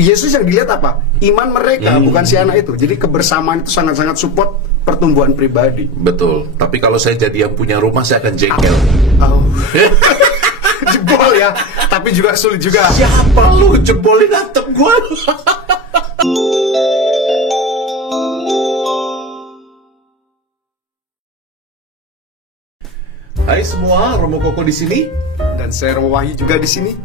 Yesus yang dilihat apa? Iman mereka, bukan si anak itu. Jadi kebersamaan itu sangat-sangat support pertumbuhan pribadi. Betul. Tapi kalau saya jadi yang punya rumah, saya akan jengkel. Jebol ya, tapi juga sulit juga. Siapa lu jebolin atap gua? Hai semua, Romo Koko di sini. Dan saya Romo Wahyu juga di sini.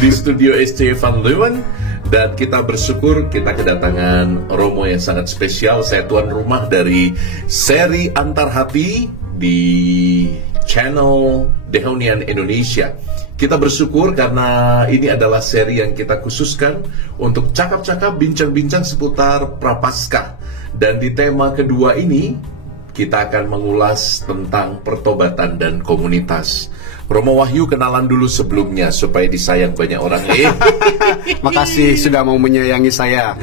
Di studio SC Van Leeuwen. Dan kita bersyukur kita kedatangan Romo yang sangat spesial. Saya tuan rumah dari seri Antar Hati di channel Dehonian Indonesia. Kita bersyukur karena ini adalah seri yang kita khususkan untuk cakap-cakap, bincang-bincang seputar Prapaskah. Dan di tema kedua ini kita akan mengulas tentang pertobatan dan komunitas. Romo Wahyu kenalan dulu sebelumnya supaya disayang banyak orang. Makasih sudah mau menyayangi saya.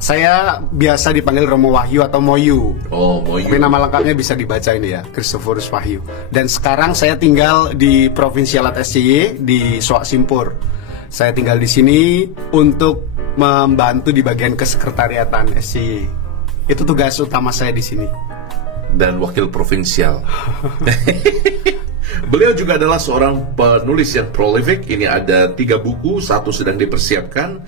Saya biasa dipanggil Romo Wahyu atau Moyu. Oh, Moyu. Tapi nama lengkapnya bisa dibaca ini ya, Christophorus Wahyu. Dan sekarang saya tinggal di Provinsialat SCY di Soak Simpur. Saya tinggal di sini untuk membantu di bagian kesekretariatan SCY. Itu tugas utama saya di sini. Dan wakil provinsial. Beliau juga adalah seorang penulis yang prolific. Ini ada 3 buku, 1 sedang dipersiapkan.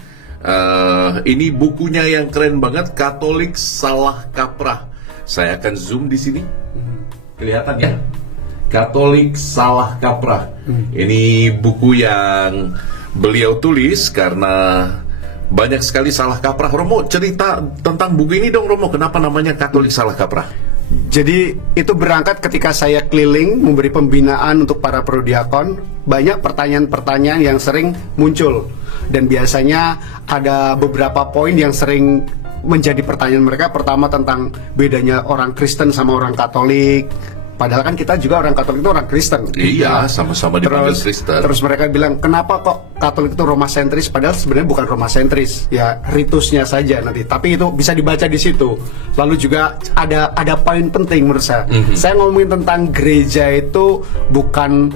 Ini bukunya yang keren banget, Katolik Salah Kaprah. Saya akan zoom di sini. Kelihatan ya? Katolik Salah Kaprah. Ini buku yang beliau tulis karena banyak sekali salah kaprah. Romo, cerita tentang buku ini dong, Romo. Kenapa namanya Katolik Salah Kaprah? Jadi itu berangkat ketika saya keliling memberi pembinaan untuk para prodiakon. Banyak pertanyaan-pertanyaan yang sering muncul. Dan biasanya ada beberapa poin yang sering menjadi pertanyaan mereka. Pertama tentang bedanya orang Kristen sama orang Katolik. Padahal kan kita juga orang Katolik itu orang Kristen. Iya, sama-sama dipanggil Kristen. Terus mereka bilang, kenapa kok Katolik itu Roma sentris? Padahal sebenarnya bukan Roma sentris. Ya, ritusnya saja nanti. Tapi itu bisa dibaca di situ. Lalu juga ada poin penting menurut saya. Saya ngomongin tentang gereja itu bukan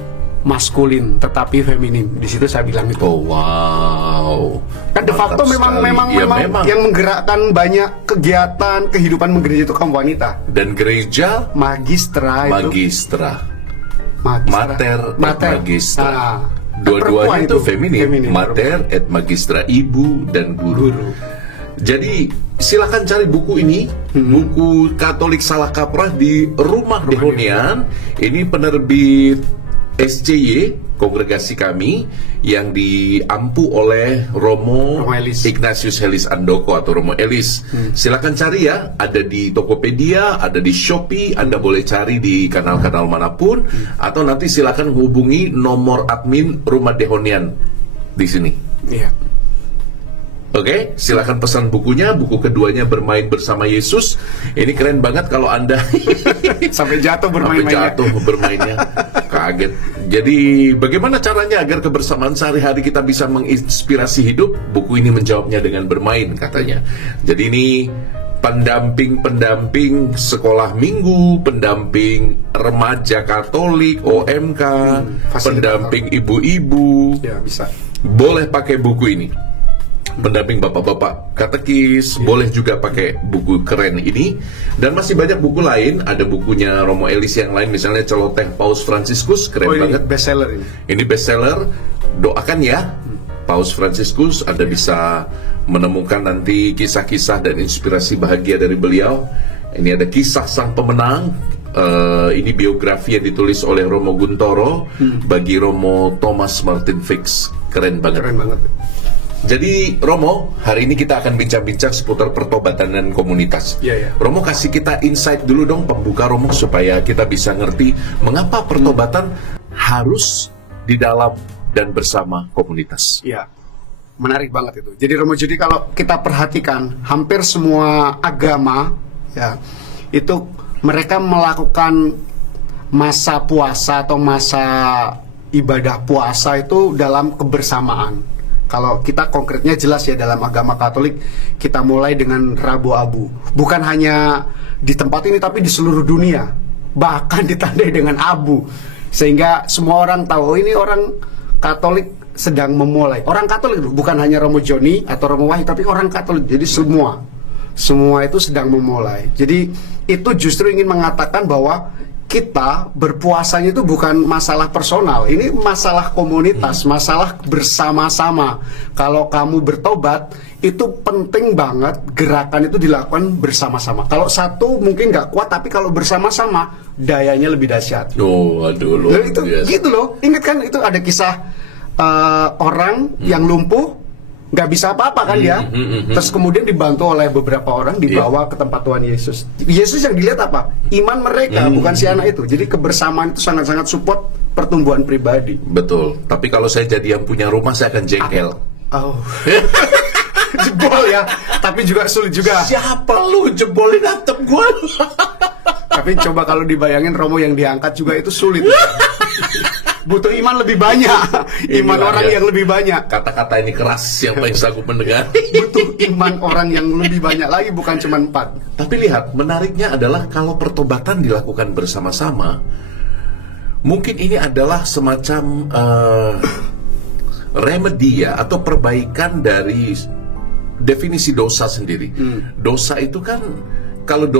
maskulin tetapi feminin. Di situ saya bilang itu. Oh, wow. Kan de facto memang yang menggerakkan banyak kegiatan kehidupan menggereja itu kaum wanita. Dan gereja mater, magistra. Dua-duanya itu feminin. Mater et magistra, ibu dan guru. Jadi silakan cari buku ini, buku Katolik Salah Kaprah di Rumah Dehonian. Ini penerbit SCY, kongregasi kami, yang diampu oleh Romo Ignatius Helis Andoko atau Romo Elis. Silakan cari ya, ada di Tokopedia, ada di Shopee, Anda boleh cari di kanal-kanal manapun, atau nanti silakan hubungi nomor admin Rumah Dehonian di sini. Iya. Oke, silakan pesan bukunya. Buku keduanya Bermain Bersama Yesus. Ini keren banget kalau Anda sampai jatuh bermainnya. Kaget. Jadi bagaimana caranya agar kebersamaan sehari-hari kita bisa menginspirasi hidup? Buku ini menjawabnya dengan bermain katanya. Jadi ini pendamping sekolah minggu, pendamping remaja Katolik, OMK, pendamping ibu-ibu. Ya, bisa. Boleh pakai buku ini. Pendamping bapak-bapak katekis, boleh juga pakai buku keren ini. Dan masih banyak buku lain. Ada bukunya Romo Elis yang lain, misalnya Celoteh Paus Fransiskus, keren banget. Bestseller ini. Ini bestseller. Doakan ya Paus Fransiskus, Anda bisa menemukan nanti kisah-kisah dan inspirasi bahagia dari beliau. Ini ada kisah sang pemenang. Ini biografi yang ditulis oleh Romo Guntoro bagi Romo Thomas Martin Fix. Keren banget. Jadi Romo, hari ini kita akan bincang-bincang seputar pertobatan dan komunitas. Romo kasih kita insight dulu dong, pembuka Romo, supaya kita bisa ngerti mengapa pertobatan harus di dalam dan bersama komunitas. Iya, menarik banget itu. Jadi Romo, jadi kalau kita perhatikan hampir semua agama ya itu mereka melakukan masa puasa atau masa ibadah puasa itu dalam kebersamaan. Kalau kita konkretnya jelas ya, dalam agama Katolik kita mulai dengan Rabu Abu. Bukan hanya di tempat ini tapi di seluruh dunia. Bahkan ditandai dengan abu. Sehingga semua orang tahu ini orang Katolik sedang memulai. Orang Katolik itu bukan hanya Romo Joni atau Romo Wahyu, tapi orang Katolik. Jadi semua itu sedang memulai. Jadi itu justru ingin mengatakan bahwa kita berpuasanya itu bukan masalah personal, ini masalah komunitas, masalah bersama-sama. Kalau kamu bertobat, itu penting banget gerakan itu dilakukan bersama-sama. Kalau satu mungkin nggak kuat, tapi kalau bersama-sama dayanya lebih dahsyat. Oh, aduh loh. Itu gitu loh. Ingat kan itu ada kisah orang yang lumpuh, nggak bisa apa-apa kan dia, terus kemudian dibantu oleh beberapa orang dibawa ke tempat Tuhan Yesus. Yesus yang dilihat apa? Iman mereka, bukan si anak itu. Jadi kebersamaan itu sangat-sangat support pertumbuhan pribadi. Betul. Tapi kalau saya jadi yang punya rumah, saya akan jengkel. Oh. Jebol ya, tapi juga sulit juga. Siapa lu jebolin atap gua? Tapi coba kalau dibayangin Romo yang diangkat juga itu sulit. Butuh iman lebih banyak, iman orang yang lebih banyak. Kata-kata ini keras, siapa yang sanggup mendengar? Butuh iman orang yang lebih banyak lagi, bukan cuma 4. Tapi lihat, menariknya adalah kalau pertobatan dilakukan bersama-sama, mungkin ini adalah semacam remedi ya, atau perbaikan dari definisi dosa sendiri. Dosa itu kan, kalau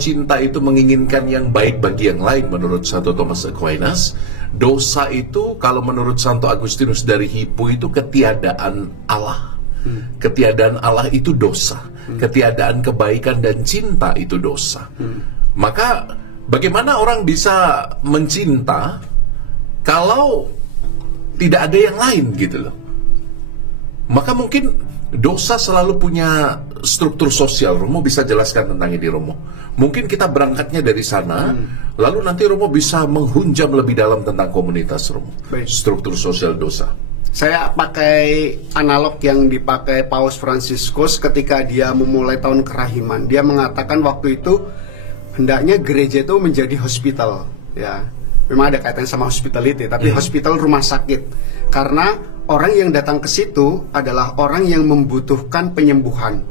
cinta itu menginginkan yang baik bagi yang lain menurut Santo Thomas Aquinas, dosa itu kalau menurut Santo Agustinus dari Hippo itu ketiadaan Allah. Ketiadaan Allah itu dosa. Ketiadaan kebaikan dan cinta itu dosa. Maka bagaimana orang bisa mencinta kalau tidak ada yang lain gitu loh. Maka mungkin dosa selalu punya struktur sosial. Romo bisa jelaskan tentang ini, Romo. Mungkin kita berangkatnya dari sana, lalu nanti Romo bisa menghunjam lebih dalam tentang komunitas, Romo. Baik. Struktur sosial dosa. Saya pakai analog yang dipakai Paus Fransiskus ketika dia memulai tahun kerahiman. Dia mengatakan waktu itu hendaknya gereja itu menjadi hospital, ya. Memang ada kaitannya sama hospitality, tapi hospital rumah sakit. Karena orang yang datang ke situ adalah orang yang membutuhkan penyembuhan.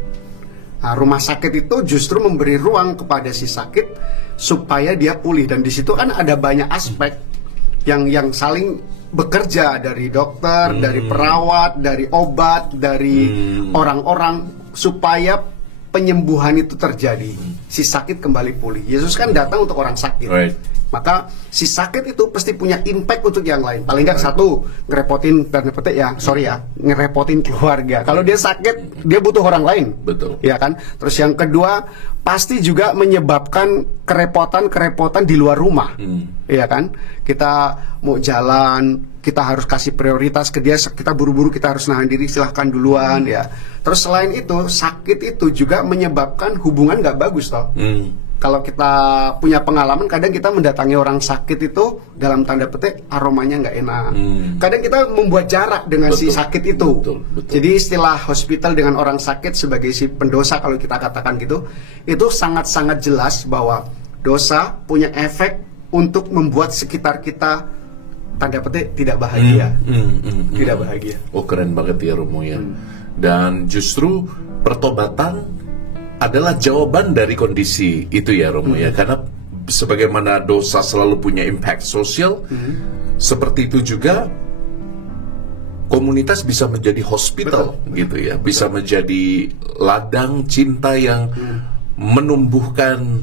Nah, rumah sakit itu justru memberi ruang kepada si sakit supaya dia pulih, dan di situ kan ada banyak aspek yang saling bekerja, dari dokter, dari perawat, dari obat, dari orang-orang supaya penyembuhan itu terjadi. Si sakit kembali pulih. Yesus kan datang untuk orang sakit. Right. Maka si sakit itu pasti punya impact untuk yang lain. Paling nggak satu, ngerepotin, ngerepotin keluarga. Kalau dia sakit, dia butuh orang lain. Betul. Ya kan? Terus yang kedua, pasti juga menyebabkan kerepotan di luar rumah. Ya kan? Kita mau jalan, kita harus kasih prioritas ke dia, kita buru-buru, kita harus nahan diri, silahkan duluan ya. Terus selain itu, sakit itu juga menyebabkan hubungan nggak bagus toh. Kalau kita punya pengalaman, kadang kita mendatangi orang sakit itu dalam tanda petik aromanya nggak enak. Kadang kita membuat jarak dengan si sakit itu. Betul. Jadi istilah hospital dengan orang sakit sebagai si pendosa, kalau kita katakan gitu, itu sangat-sangat jelas bahwa dosa punya efek untuk membuat sekitar kita tanda petik tidak bahagia. Tidak bahagia. Oh, keren banget ya Romo ya. Dan justru pertobatan adalah jawaban dari kondisi itu ya Romo ya, karena sebagaimana dosa selalu punya impact sosial, seperti itu juga komunitas bisa menjadi hospital. Betul. Gitu ya, bisa menjadi ladang cinta yang menumbuhkan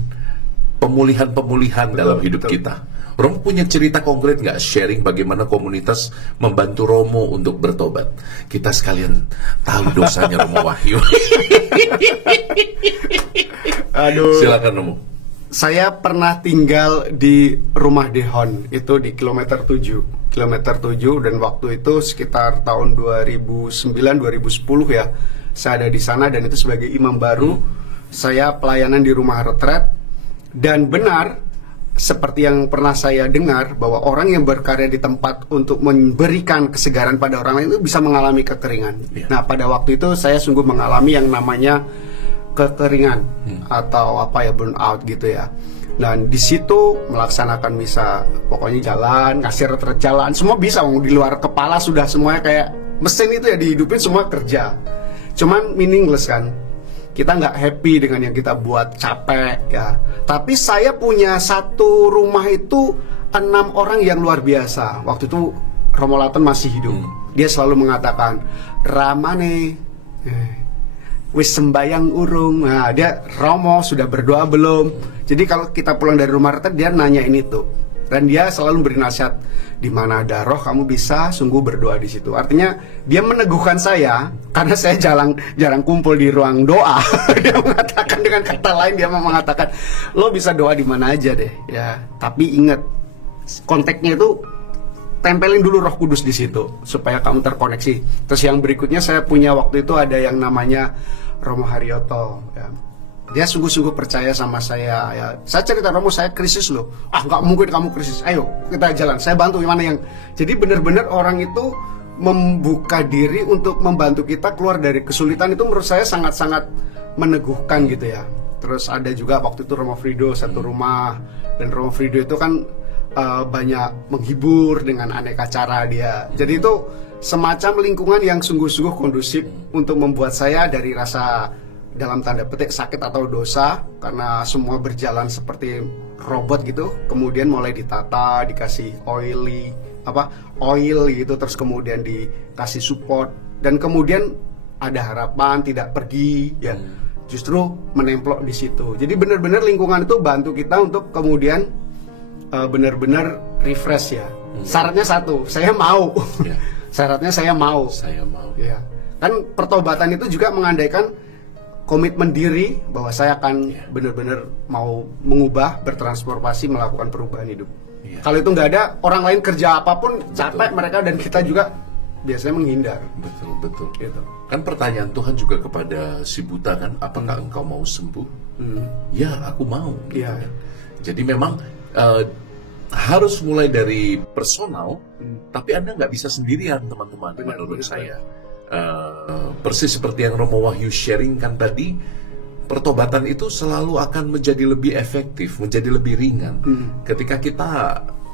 pemulihan dalam hidup kita. Romo punya cerita konkret nggak, sharing bagaimana komunitas membantu Romo untuk bertobat? Kita sekalian tahu dosanya Romo Wahyu. Aduh. Silakan Romo. Saya pernah tinggal di rumah Dehon, itu di kilometer 7. Kilometer 7, dan waktu itu sekitar tahun 2009-2010 ya. Saya ada di sana, dan itu sebagai imam baru. Saya pelayanan di rumah retret, dan benar seperti yang pernah saya dengar bahwa orang yang berkarya di tempat untuk memberikan kesegaran pada orang lain itu bisa mengalami kekeringan. Nah, pada waktu itu saya sungguh mengalami yang namanya kekeringan atau burn out gitu ya. Dan di situ melaksanakan misa, pokoknya jalan, ngasih retret jalan, semua bisa. Di luar kepala sudah semuanya kayak mesin itu ya, dihidupin semua kerja. Cuman meaningless kan. Kita nggak happy dengan yang kita buat, capek ya. Tapi saya punya satu rumah itu 6 orang yang luar biasa. Waktu itu Romo Laten masih hidup. dia selalu mengatakan, Rama nih, wis sembayang urung. Nah, dia, Romo sudah berdoa belum? Jadi kalau kita pulang dari rumah retret, dia nanya ini tuh. Dan dia selalu beri nasihat, di mana ada roh kamu bisa sungguh berdoa di situ. Artinya dia meneguhkan saya karena saya jarang kumpul di ruang doa. Dia mengatakan dengan kata lain, dia mengatakan lo bisa doa di mana aja deh ya. Tapi ingat konteksnya itu tempelin dulu Roh Kudus di situ supaya kamu terkoneksi. Terus yang berikutnya saya punya waktu itu ada yang namanya Romo Haryoto ya. Dia sungguh-sungguh percaya sama saya ya. Saya cerita, Romo saya krisis loh. Nggak mungkin kamu krisis. Ayo kita jalan. Saya bantu gimana yang. Jadi benar-benar orang itu membuka diri untuk membantu kita keluar dari kesulitan, itu menurut saya sangat-sangat meneguhkan gitu ya. Terus ada juga waktu itu Romo Frido satu rumah, dan Romo Frido itu kan banyak menghibur dengan aneka cara dia. Jadi itu semacam lingkungan yang sungguh-sungguh kondusif untuk membuat saya dari rasa dalam tanda petik sakit atau dosa, karena semua berjalan seperti robot gitu, kemudian mulai ditata, dikasih oil gitu, terus kemudian dikasih support, dan kemudian ada harapan tidak pergi ya, justru menemplok di situ. Jadi benar-benar lingkungan itu bantu kita untuk kemudian benar-benar refresh ya. Syaratnya satu, saya mau. Syaratnya saya mau. Ya. Kan pertobatan itu juga mengandaikan komitmen diri bahwa saya akan benar-benar mau mengubah, bertransformasi, melakukan perubahan hidup. Kalau itu nggak ada, orang lain kerja apapun capek mereka, dan kita juga biasanya menghindar. Betul. Gitu. Kan pertanyaan Tuhan juga kepada si buta kan, apakah engkau mau sembuh? Ya, aku mau. Gitu kan. Jadi memang harus mulai dari personal, tapi Anda nggak bisa sendirian, teman-teman. Menurut saya. Persis seperti yang Romo Wahyu sharingkan tadi, pertobatan itu selalu akan menjadi lebih efektif, menjadi lebih ringan ketika kita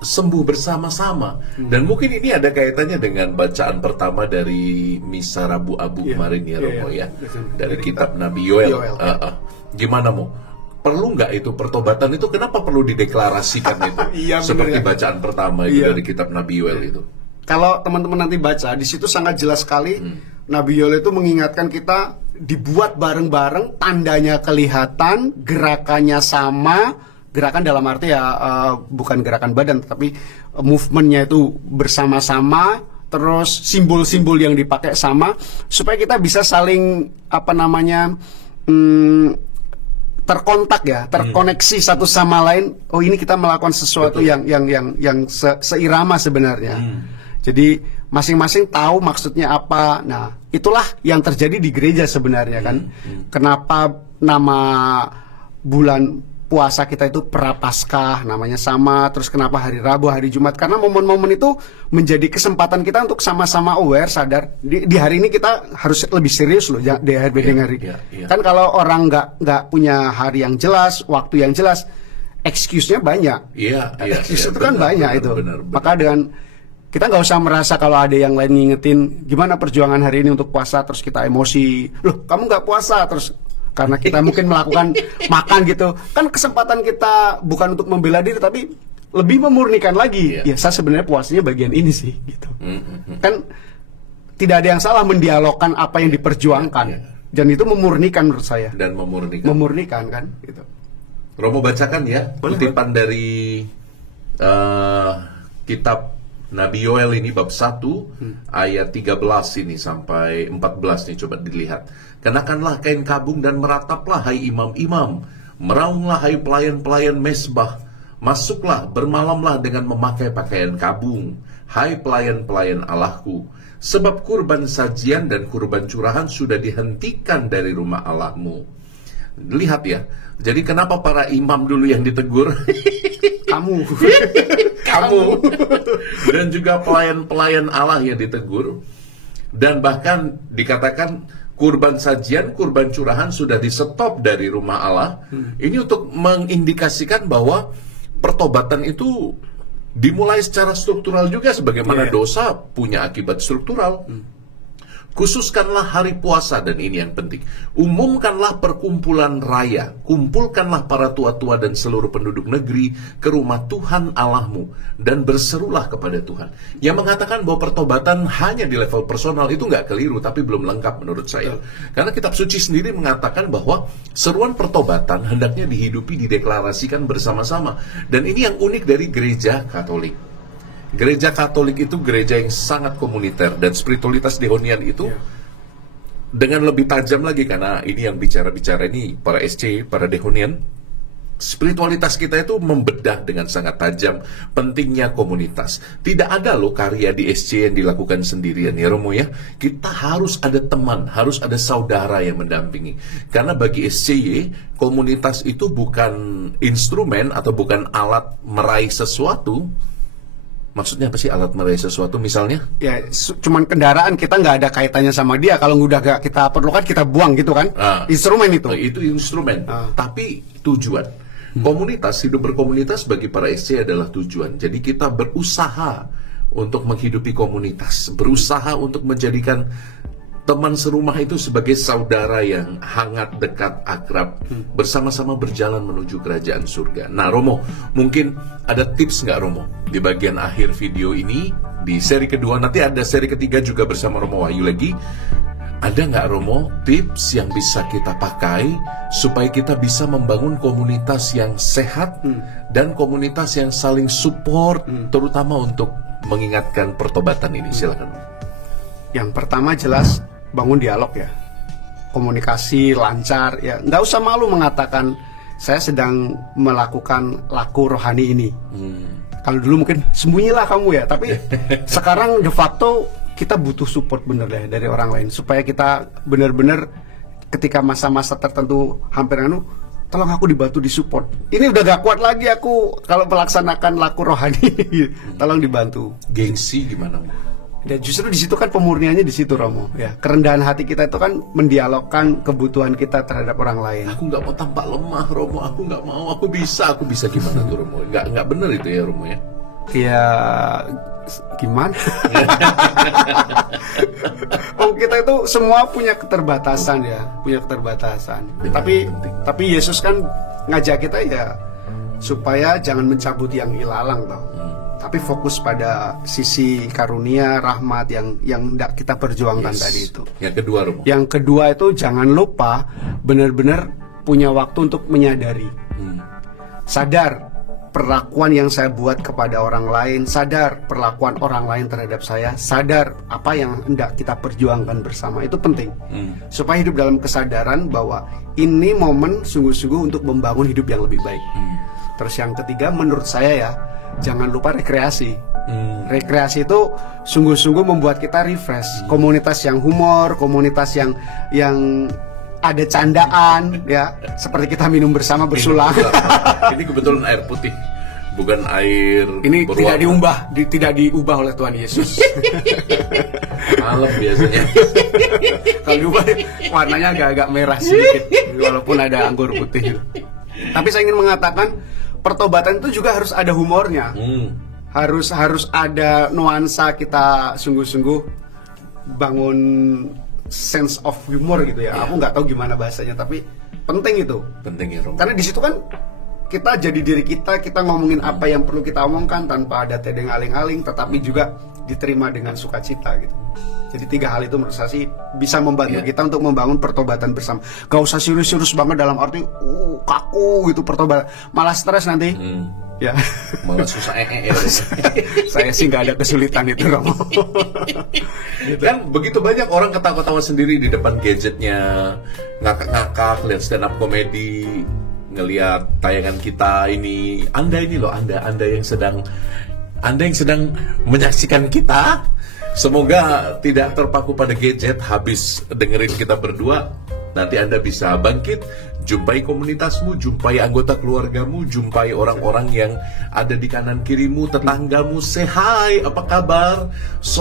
sembuh bersama-sama. Dan mungkin ini ada kaitannya dengan bacaan pertama dari Misa Rabu Abu kemarin ya Romo dari kitab Nabi Yoel. Gimana Mo? Perlu nggak itu pertobatan itu? Kenapa perlu dideklarasikan itu? Seperti bacaan pertama itu dari kitab Nabi Yoel itu. Kalau teman-teman nanti baca, di situ sangat jelas sekali Nabi Yoel itu mengingatkan kita dibuat bareng-bareng, tandanya kelihatan, gerakannya sama, gerakan dalam arti ya bukan gerakan badan, tapi movementnya itu bersama-sama, terus simbol-simbol yang dipakai sama, supaya kita bisa saling terkontak ya, terkoneksi satu sama lain. Oh, ini kita melakukan sesuatu yang seirama sebenarnya. Jadi masing-masing tahu maksudnya apa. Nah, itulah yang terjadi di gereja sebenarnya kan. Kenapa nama bulan puasa kita itu Prapaskah, namanya sama. Terus kenapa hari Rabu, hari Jumat? Karena momen-momen itu menjadi kesempatan kita untuk sama-sama aware, sadar. Di hari ini kita harus lebih serius loh di hari. Kan kalau orang nggak punya hari yang jelas, waktu yang jelas, excuse-nya banyak. Excuse itu kan banyak itu. Maka dengan kita nggak usah merasa kalau ada yang lain ngingetin gimana perjuangan hari ini untuk puasa, terus kita emosi, loh kamu nggak puasa, terus karena kita mungkin melakukan makan gitu. Kan kesempatan kita bukan untuk membela diri, tapi lebih memurnikan lagi. Ya saya sebenarnya puasanya bagian ini sih gitu. Kan tidak ada yang salah mendialogkan apa yang diperjuangkan, dan itu memurnikan menurut saya. Dan memurnikan kan gitu. Romo bacakan ya kutipan dari kitab Nabi Yoel ini bab 1 ayat 13 ini sampai 14 nih, coba dilihat. Kenakanlah kain kabung dan merataplah hai imam-imam, meraunglah hai pelayan-pelayan mesbah, masuklah bermalamlah dengan memakai pakaian kabung, hai pelayan-pelayan Allahku, sebab kurban sajian dan kurban curahan sudah dihentikan dari rumah Allahmu. Lihat ya, jadi kenapa para imam dulu yang ditegur? Kamu dan juga pelayan-pelayan Allah yang ditegur, dan bahkan dikatakan kurban sajian, kurban curahan sudah di-stop dari rumah Allah. Ini untuk mengindikasikan bahwa pertobatan itu dimulai secara struktural juga, sebagaimana dosa punya akibat struktural. Khususkanlah hari puasa, dan ini yang penting. Umumkanlah perkumpulan raya. Kumpulkanlah para tua-tua dan seluruh penduduk negeri ke rumah Tuhan Allahmu, dan berserulah kepada Tuhan. Yang mengatakan bahwa pertobatan hanya di level personal itu nggak keliru, tapi belum lengkap menurut saya. Karena kitab suci sendiri mengatakan bahwa seruan pertobatan hendaknya dihidupi, dideklarasikan bersama-sama. Dan ini yang unik dari gereja Katolik. Gereja Katolik itu gereja yang sangat komuniter, dan spiritualitas Dehonian itu dengan lebih tajam lagi, karena ini yang bicara-bicara ini para SC, para Dehonian. Spiritualitas kita itu membedah dengan sangat tajam pentingnya komunitas. Tidak ada loh karya di SC yang dilakukan sendirian ya Romo ya. Kita harus ada teman, harus ada saudara yang mendampingi. Karena bagi SCY, komunitas itu bukan instrumen atau bukan alat meraih sesuatu. Maksudnya apa sih alat meraih sesuatu misalnya? Ya, cuman kendaraan, kita nggak ada kaitannya sama dia. Kalau udah gak kita perlukan, kita buang gitu kan. Instrumen itu. Itu instrumen, tapi tujuan. Komunitas, hidup berkomunitas bagi para SC adalah tujuan. Jadi kita berusaha untuk menghidupi komunitas, berusaha untuk menjadikan teman serumah itu sebagai saudara yang hangat, dekat, akrab, bersama-sama berjalan menuju kerajaan surga. Nah Romo, mungkin ada tips nggak Romo di bagian akhir video ini, di seri kedua, nanti ada seri ketiga juga bersama Romo Wahyu lagi. Ada nggak Romo tips yang bisa kita pakai supaya kita bisa membangun komunitas yang sehat dan komunitas yang saling support, terutama untuk mengingatkan pertobatan ini? Silakan. Yang pertama jelas bangun dialog ya, komunikasi lancar ya, nggak usah malu mengatakan saya sedang melakukan laku rohani ini. Kalau dulu mungkin sembunyilah kamu ya, tapi sekarang de facto kita butuh support bener deh dari orang lain supaya kita bener-bener ketika masa-masa tertentu hampir tolong aku dibantu disupport. Ini udah gak kuat lagi aku kalau melaksanakan laku rohani, tolong dibantu. Gengsi gimana? Dan justru di situ kan pemurniannya di situ Romo ya, kerendahan hati kita itu kan mendialogkan kebutuhan kita terhadap orang lain. Aku nggak mau tampak lemah Romo, aku nggak mau, aku bisa gimana tuh Romo? Nggak bener itu ya Romo ya? Ya gimana? Oh, kita itu semua punya keterbatasan ya, punya keterbatasan. Tapi Yesus kan ngajak kita ya supaya jangan mencabut yang ilalang toh. Tapi fokus pada sisi karunia, rahmat yang hendak kita perjuangkan tadi itu. Yang kedua, Romo. Yang kedua itu jangan lupa benar-benar punya waktu untuk menyadari. Sadar perlakuan yang saya buat kepada orang lain, sadar perlakuan orang lain terhadap saya, sadar apa yang hendak kita perjuangkan bersama. Itu penting. Supaya hidup dalam kesadaran bahwa ini momen sungguh-sungguh untuk membangun hidup yang lebih baik. Terus yang ketiga menurut saya ya, jangan lupa rekreasi. Rekreasi itu sungguh-sungguh membuat kita refresh. Komunitas yang humor, komunitas yang ada candaan ya, seperti kita minum bersama bersulang. Ini kebetulan air putih, bukan air ini berwarna. tidak diubah oleh Tuhan Yesus. Malam biasanya. Kalau diubah warnanya agak-agak merah sedikit, walaupun ada anggur putih. Tapi saya ingin mengatakan pertobatan itu juga harus ada humornya. Harus ada nuansa kita sungguh-sungguh bangun sense of humor gitu ya. Aku nggak tahu gimana bahasanya, tapi penting itu. Penting ya, Romo. Karena di situ kan kita jadi diri kita ngomongin apa yang perlu kita omongkan tanpa ada tedeng aling-aling, tetapi juga diterima dengan sukacita gitu. Jadi 3 hal itu menurut saya sih bisa membantu kita untuk membangun pertobatan bersama. Gak usah serius-serius banget dalam arti kaku gitu pertobatan, malah stres nanti. Ya, malah susah ya. Saya sih nggak ada kesulitan itu, Romo. Kan begitu banyak orang ketawa-ketawa sendiri di depan gadgetnya, ngakak-ngakak, lihat stand up komedi, ngelihat tayangan kita ini. Anda yang sedang menyaksikan kita, semoga tidak terpaku pada gadget. Habis dengerin kita berdua, nanti Anda bisa bangkit, jumpai komunitasmu, jumpai anggota keluargamu, jumpai orang-orang yang ada di kanan kirimu, tetanggamu, say hi, apa kabar,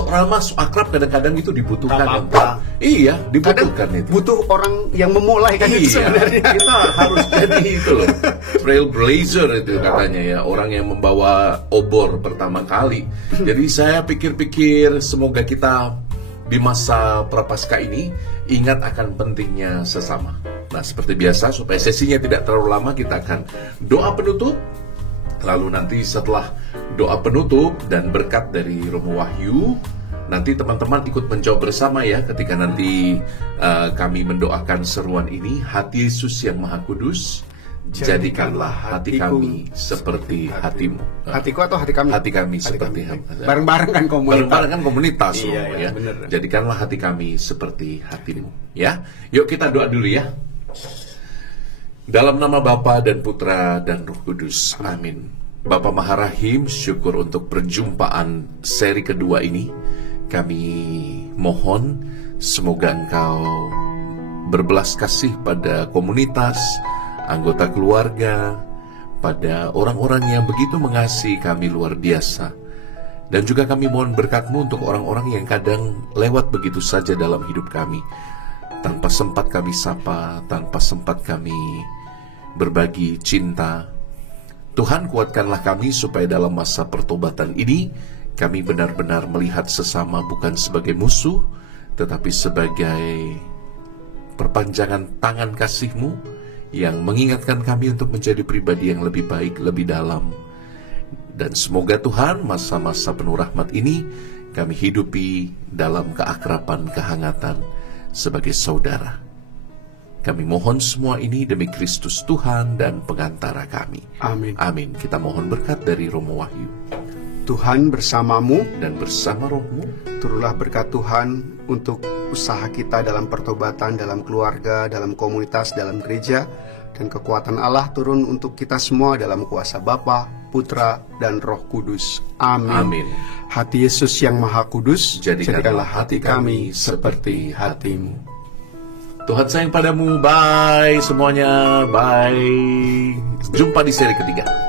ramah, akrab. Kadang-kadang itu dibutuhkan. Iya, dibutuhkan itu. Butuh orang yang memulai kan itu sebenarnya. Kita harus jadi itu loh, trailblazer itu katanya ya, orang yang membawa obor pertama kali. Jadi saya pikir-pikir semoga kita di masa Prapaskah ini, ingat akan pentingnya sesama. Nah, seperti biasa, supaya sesinya tidak terlalu lama, kita akan doa penutup. Lalu nanti setelah doa penutup dan berkat dari Romo Wahyu, nanti teman-teman ikut menjawab bersama ya, ketika nanti kami mendoakan seruan ini, hati Yesus yang Maha Kudus, jadikanlah hati kami seperti hatimu. Hatiku atau hati kami? Hati kami seperti hatimu. Bareng-bareng kan komunitas. Bareng-bareng kan komunitas. Iya, ya. bener. Jadikanlah hati kami seperti hatimu. Ya, yuk kita doa dulu ya. Dalam nama Bapa dan Putra dan Roh Kudus. Amin. Bapa Maharahim, syukur untuk perjumpaan seri kedua ini. Kami mohon semoga Engkau berbelas kasih pada komunitas, anggota keluarga, pada orang-orang yang begitu mengasihi kami luar biasa. Dan juga kami mohon berkat-Mu untuk orang-orang yang kadang lewat begitu saja dalam hidup kami, tanpa sempat kami sapa, tanpa sempat kami berbagi cinta. Tuhan, kuatkanlah kami supaya dalam masa pertobatan ini kami benar-benar melihat sesama bukan sebagai musuh, tetapi sebagai perpanjangan tangan kasih-Mu yang mengingatkan kami untuk menjadi pribadi yang lebih baik, lebih dalam. Dan semoga Tuhan, masa-masa penuh rahmat ini kami hidupi dalam keakraban, kehangatan sebagai saudara. Kami mohon semua ini demi Kristus Tuhan dan pengantara kami. Amin. Amin. Kita mohon berkat dari Romo Wahyu. Tuhan bersamamu Dan bersama Roh-Mu, turunlah berkat Tuhan untuk usaha kita dalam pertobatan, dalam keluarga, dalam komunitas, dalam gereja. Dan kekuatan Allah turun untuk kita semua dalam kuasa Bapa, Putra, dan Roh Kudus. Amin. Amin. Hati Yesus yang Maha Kudus, Jadikanlah hati kami seperti hati-Mu. Tuhan sayang padamu. Bye semuanya. Bye. Jumpa di seri ketiga.